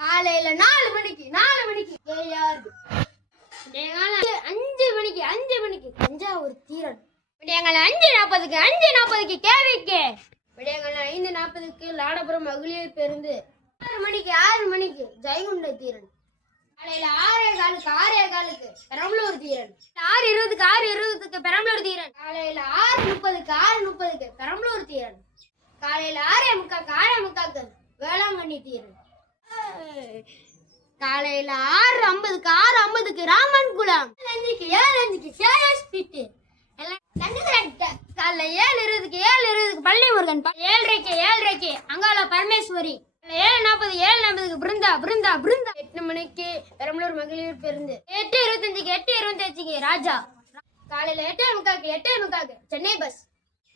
காலையில நாலு மணிக்கு நாலு மணிக்கு அஞ்சு மணிக்கு அஞ்சு மணிக்கு தஞ்சாவூர் தீரன். விடியங்காலம் அஞ்சு நாற்பதுக்கு அஞ்சு நாற்பதுக்கு கேவிக்கு. விடயங்கள் ஐந்து நாற்பதுக்கு லாடபுரம் மகளிர் பேருந்து. ஆறு மணிக்கு ஆறு மணிக்கு ஜெயகுண்ட தீரன். காலையில ஆறே காலுக்கு ஆறே காலுக்கு பெரம்பலூர் தீரன். ஆறு இருபதுக்கு ஆறு இருபதுக்கு பெரம்பலூர் தீரன். காலையில ஆறு முப்பதுக்கு ஆறு முப்பதுக்கு பெரம்பலூர் தீரன். காலையில ஆறே முக்காக்கு ஆறே முக்காக்கு வேளாங்கண்ணி தீரன் காலையில ஆறு ஐம்பதுக்கு ஆறு ஐம்பதுக்கு ராமன் குளம். அஞ்சுக்கு ஏழு அஞ்சுக்கு சேலஸ் பிட்டு எல்லாம் காலைல ஏழு இருபதுக்கு ஏழு இருபதுக்கு பள்ளி முருகன் ஏழரைக்கு ஏழரைக்கு அங்காள பரமேஸ்வரி. ஏழு நாற்பது ஏழு நாற்பதுக்கு பிருந்தா பிருந்தா பிருந்தா. எட்டு மணிக்கு பெரம்பலூர் மகளிர் பேருந்து. எட்டு இருபத்தஞ்சுக்கு எட்டு இருபத்தஞ்சுக்கு ராஜா. காலையில எட்டு முக்காக்கு எட்டு முக்காக்கு சென்னை பஸ்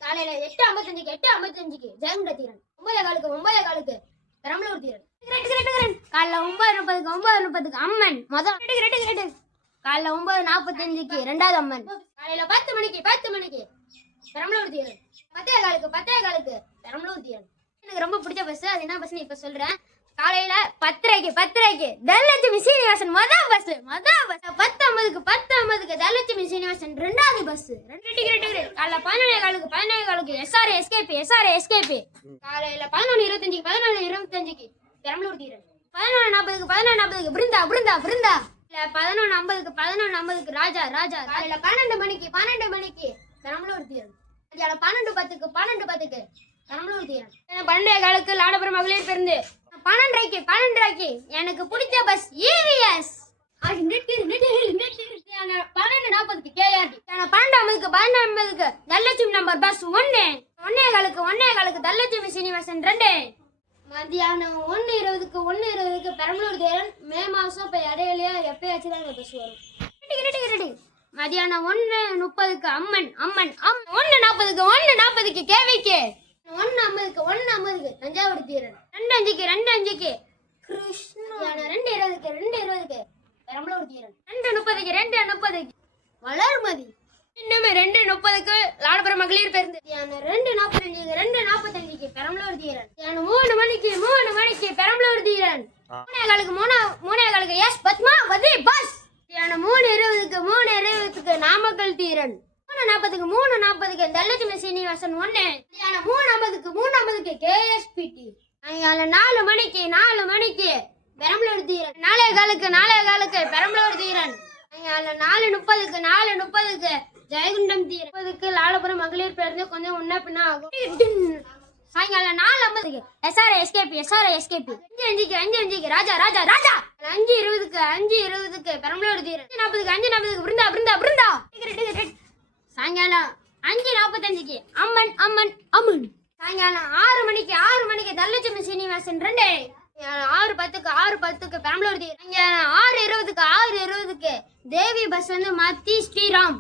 காலையில எட்டு ஐம்பத்தஞ்சுக்கு எட்டு ஐம்பத்தஞ்சுக்கு ஜெயங்குண்ட தீரன். ஒன்பதே காலுக்கு ஒன்பதே காலுக்கு பெரம்பலூர் தீரன் கிரட்டு, கிரட்டு, கிரட்டு. காலைல ஒன்பது முப்பதுக்கு ஒன்பது முப்பதுக்கு அம்மன். முதல் கிரட்டு, கிரட்டு, கிரட்டு. காலைல ஒன்பது நாற்பத்தஞ்சுக்கு ரெண்டாவது அம்மன். காலையில பத்து மணிக்கு பத்து மணிக்கு. பெரம்பலூர் தீரன் பத்தே காலுக்கு பத்தே காலுக்கு. பெரம்பலூர் தீரன் எனக்கு ரொம்ப பிடிச்ச பஸ் அது என்ன பஸ் இப்ப சொல்றேன். காலையில பத்தரைக்கு பத்தரைக்கு. தனலட்சுமி சீனிவாசன் மொதல் பஸ் மொதல் பஸ் பத்து ஐம்பதுக்கு பத்து ஐம்பதுக்கு தனலட்சுமி சீனிவாசன் ரெண்டாவது பஸ் ரெண்டு டிக்கெட் டிக்கெட் காலைல பதினொன்று காலுக்கு பதினேழு காலுக்கு எஸ்ஆர் எஸ்கேபி எஸ்ஆர் எஸ்கேபி காலையில பதினொன்று இருபத்தஞ்சுக்கு பதினொன்று இருபத்தஞ்சுக்கு பெரம்பலூர் தீரன். பதினொன்று நாற்பதுக்கு பதினொன்று நாற்பதுக்கு பிருந்தா பிருந்தா பிருந்தா இல்ல பதினொன்று ஐம்பதுக்கு பதினொன்று ஐம்பதுக்கு ராஜா ராஜா. காலையில பன்னெண்டு மணிக்கு பன்னெண்டு மணிக்கு பெரம்பலூர் தீரன். மதியானம் பன்னெண்டு பத்துக்கு பன்னெண்டு பத்துக்கு பெரம்பலூர் தீரன். பன்னெண்டே காலுக்கு லாடபுரம் மகளிர் பேருந்து. பன்னெண்டரைக்கு பன்னெண்டரைக்கு எனக்கு பிடிச்ச பஸ் இவிஎஸ் ஐம்பதுக்கு தனலட்சுமி நம்பர் பஸ் ஒன்னு ஒன்னே காலுக்கு ஒன்னே காலுக்கு தனலட்சுமி சீனிவாசன் ரெண்டு. மத்தியானம் ஒன்று இருபதுக்கு ஒன்று இருபதுக்கு பெரம்பலூர் தேரன் மே மாதம் இப்போ இடையிலையா எப்பயாச்சும் தான் பஸ் வரும். மதியானம் ஒன்று முப்பதுக்கு அம்மன் அம்மன் அம் ஒன்று நாற்பதுக்கு ஒன்று நாற்பதுக்கு கேவிக்கு ஒன்று ஐம்பதுக்கு ஒன்று ஐம்பதுக்கு தஞ்சாவூர் தீரன். ரெண்டு அஞ்சுக்கு ரெண்டு அஞ்சுக்கு. கிருஷ்ணா. ரெண்டு இருபதுக்கு ரெண்டு பெரம்பலூர் தீரன்? ரெண்டு முப்பதுக்கு ரெண்டு முப்பதுக்கு வளர்மதி. இன்னும் ரெண்டு முப்பதுக்கு லாடபுரம் மகளிர் பேருந்து. ரெண்டு நாற்பத்தஞ்சுக்கு ரெண்டு நாற்பத்தஞ்சுக்கு பெரம்பலூர் தீரன். மூணு மணிக்கு மூணு மணிக்கு பெரம்பலூர் தீரன். மூணே காலுக்கு மூணா மூணே காலுக்கு எஸ் பத்மா வதி பஸ் மூணு இருபதுக்கு மூணு இருபதுக்கு நாமக்கல் தீரன். மூணு நாற்பதுக்கு மூணு நாற்பதுக்கு தனலட்சுமி சீனிவாசன் ஒன்று மூணு ஐம்பதுக்கு மூணு ஐம்பதுக்கு கேஎஸ்பிடி நாலு மணிக்கு நாலு மணிக்கு பெரம்பலூர் தீரன். நாலே காலுக்கு நாலே காலுக்கு பெரம்பலூர் தீரன். நாலு முப்பதுக்கு நாலு முப்பதுக்கு ஜெயகுண்டம் தீரன். முப்பதுக்கு லாலபுரம் மகளிர் பேருந்து கொஞ்சம் முன்ன பின்ன ஆகும். சாயங்காலம் நாலு ஐம்பதுக்கு எஸ்ஆர் எஸ்கேபி எஸ்ஆர் எஸ்கேபி அஞ்சு அஞ்சுக்கு அஞ்சு அஞ்சுக்கு ராஜா ராஜா ராஜா. அஞ்சு இருபதுக்கு அஞ்சு இருபதுக்கு பெரம்பலூர் தீரன். அஞ்சு நாற்பதுக்கு அஞ்சு நாற்பதுக்கு பிருந்தா பிருந்தா பிருந்தா சாயங்காலம் அஞ்சு நாற்பத்தஞ்சுக்கு அம்மன் அம்மன் அம்மன் சாயங்காலம் ஆறு மணிக்கு ஆறு மணிக்கு தல்லட்சுமி சீனிவாசன் ரெண்டு. ஆறு பத்துக்கு ஆறு பத்துக்கு பெரம்பலூர் தீரன் ஆறு இருபதுக்கு ஆறு இருபதுக்கு தேவி பஸ் வந்து மத்தி ஸ்ரீராம்.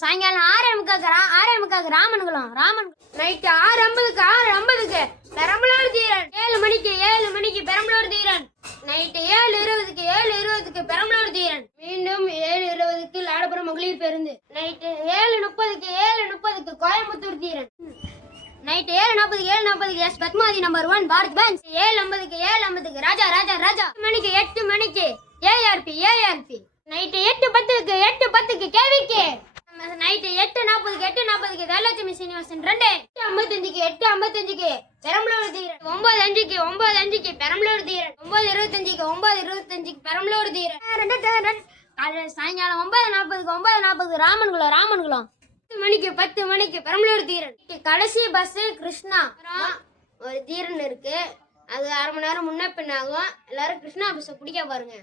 சாயங்காலம் ஆறு முக்காக்கு ரா ஆறே ராமன்குளம். ராமன் நைட்டு ஆறு ஐம்பதுக்கு ஆறு ஐம்பதுக்கு பெரம்பலூர் தீரன். ஏழு மணிக்கு ஏழு மணிக்கு பெரம்பலூர் தீரன். நைட்டு ஏழு இருபதுக்கு ஏழு இருபதுக்கு பெரம்பலூர் தீரன். மீண்டும் ஏழு இருபதுக்கு லாடபுரம் மகளிர் பேருந்து. நைட்டு ஏழு முப்பதுக்கு ஏழு முப்பதுக்கு கோயம்புத்தூர் தீரன். நைட் ஏழு நாற்பதுக்கு ஏழு நாற்பதுக்கு S Padmavathi number one Bharat bank ஏழு ஐம்பதுக்கு ஏழு ஐம்பதுக்கு ராஜா ராஜா ராஜா. மணிக்கு எட்டு மணிக்கு. ARP ARP. நைட்டு எட்டு பத்துக்கு எட்டு பத்துக்கு கேவிக்கு. நைட்டு எட்டு நாற்பதுக்கு எட்டு நாற்பதுக்கு தனலட்சுமி சீனிவாசன் ரெண்டு. எட்டு ஐம்பத்தஞ்சுக்கு எட்டு ஐம்பத்தஞ்சுக்கு பெரம்பலூர் தீரன். ஒன்பது அஞ்சுக்கு ஒன்பது அஞ்சுக்கு பெரம்பலூர் தீரன். ஒன்பது இருபத்தஞ்சுக்கு ஒன்பது இருபத்தஞ்சுக்கு பெரம்பலூர் தீரன். ரெண்டு, சாயங்காலம் ஒன்பது நாற்பதுக்கு ஒன்பது நாற்பதுக்கு ராமன்குளம் ராமன்குளம் பத்து மணிக்கு பத்து மணிக்கு பெரம்பலூர் தீரன். கடைசி பஸ் கிருஷ்ணா. அப்புறம் ஒரு தீரன் இருக்கு. அது அரை மணி நேரம் முன்ன பின்னாகும். எல்லாரும் கிருஷ்ணா பஸ்ஸை பிடிக்க பாருங்க.